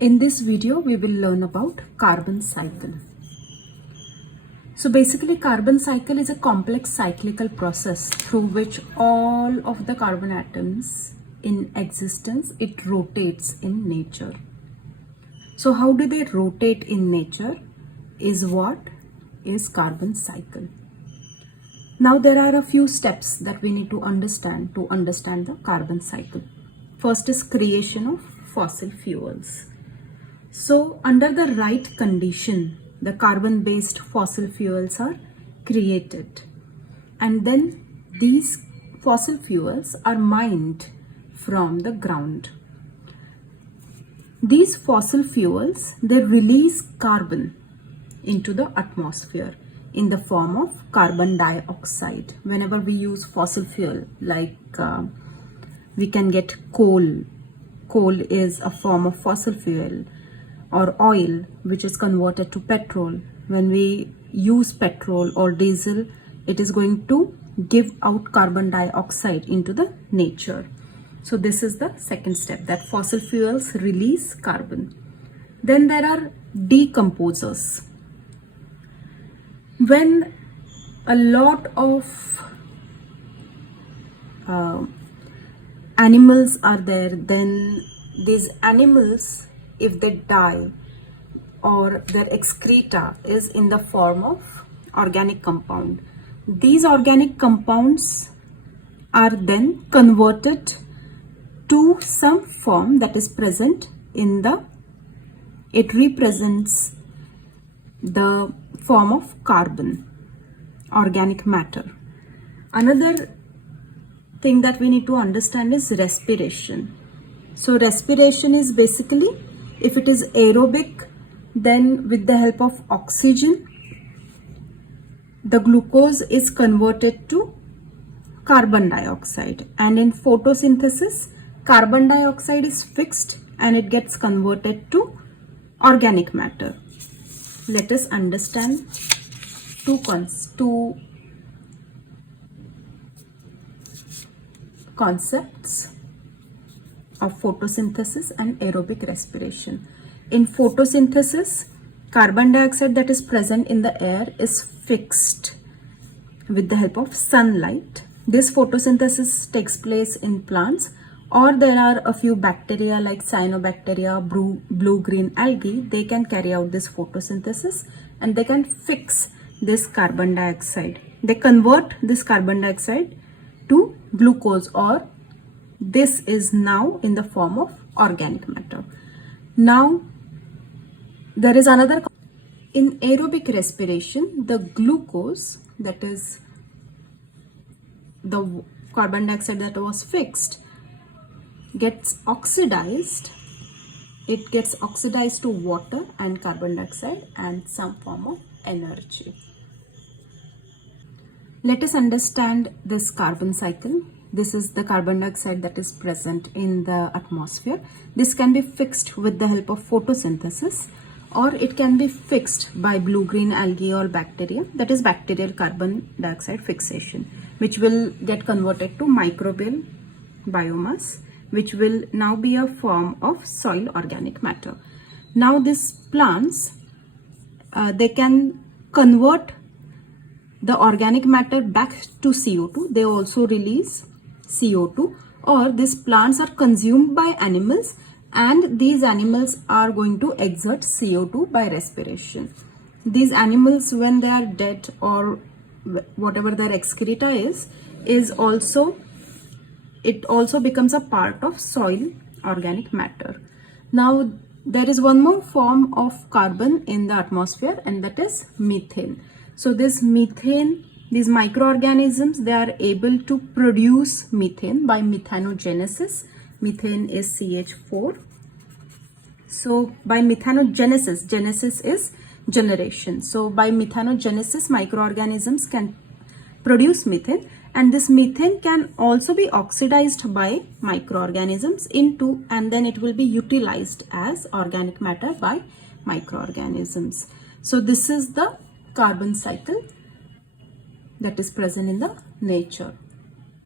In this video, we will learn about carbon cycle. So basically, carbon cycle is a complex cyclical process through which all of the carbon atoms in existence, it rotates in nature. So how do they rotate in nature is what is carbon cycle. Now there are a few steps that we need to understand the carbon cycle. First is creation of fossil fuels. So under the right condition, the carbon-based fossil fuels are created. And then these fossil fuels are mined from the ground. These fossil fuels, they release carbon into the atmosphere in the form of carbon dioxide. Whenever we use fossil fuel, like we can get coal. Coal is a form of fossil fuel, or oil, which is converted to petrol. When we use petrol or diesel, it is going to give out carbon dioxide into the nature. So this is the second step, that fossil fuels release carbon. Then there are decomposers. When a lot of animals are there, then these animals, if they die, or their excreta is in the form of organic compound, these organic compounds are then converted to some form that is present in it represents the form of carbon, organic matter. Another thing that we need to understand is respiration. So respiration is basically, if it is aerobic, then with the help of oxygen, the glucose is converted to carbon dioxide. And in photosynthesis, carbon dioxide is fixed and it gets converted to organic matter. Let us understand two concepts of photosynthesis and aerobic respiration. In photosynthesis, carbon dioxide that is present in the air is fixed with the help of sunlight. This photosynthesis takes place in plants, or there are a few bacteria like cyanobacteria, blue-green algae. They can carry out this photosynthesis and they can fix this carbon dioxide. They convert this carbon dioxide to glucose, or this is now in the form of organic matter. Now, there is another. In aerobic respiration, the glucose, that is the carbon dioxide that was fixed, gets oxidized. It gets oxidized to water and carbon dioxide and some form of energy. Let us understand this carbon cycle. This is the carbon dioxide that is present in the atmosphere. This can be fixed with the help of photosynthesis, or it can be fixed by blue-green algae or bacteria, that is bacterial carbon dioxide fixation, which will get converted to microbial biomass, which will now be a form of soil organic matter. Now these plants, they can convert the organic matter back to CO2. They also release CO2, or these plants are consumed by animals and these animals are going to exert CO2 by respiration. These animals, when they are dead, or whatever their excreta is also, it also becomes a part of soil organic matter. Now there is one more form of carbon in the atmosphere, and that is methane. So this methane, these microorganisms, they are able to produce methane by methanogenesis. Methane is CH4. So by methanogenesis, genesis is generation. So by methanogenesis, microorganisms can produce methane, and this methane can also be oxidized by microorganisms into, and then it will be utilized as organic matter by microorganisms. So this is the carbon cycle that is present in the nature.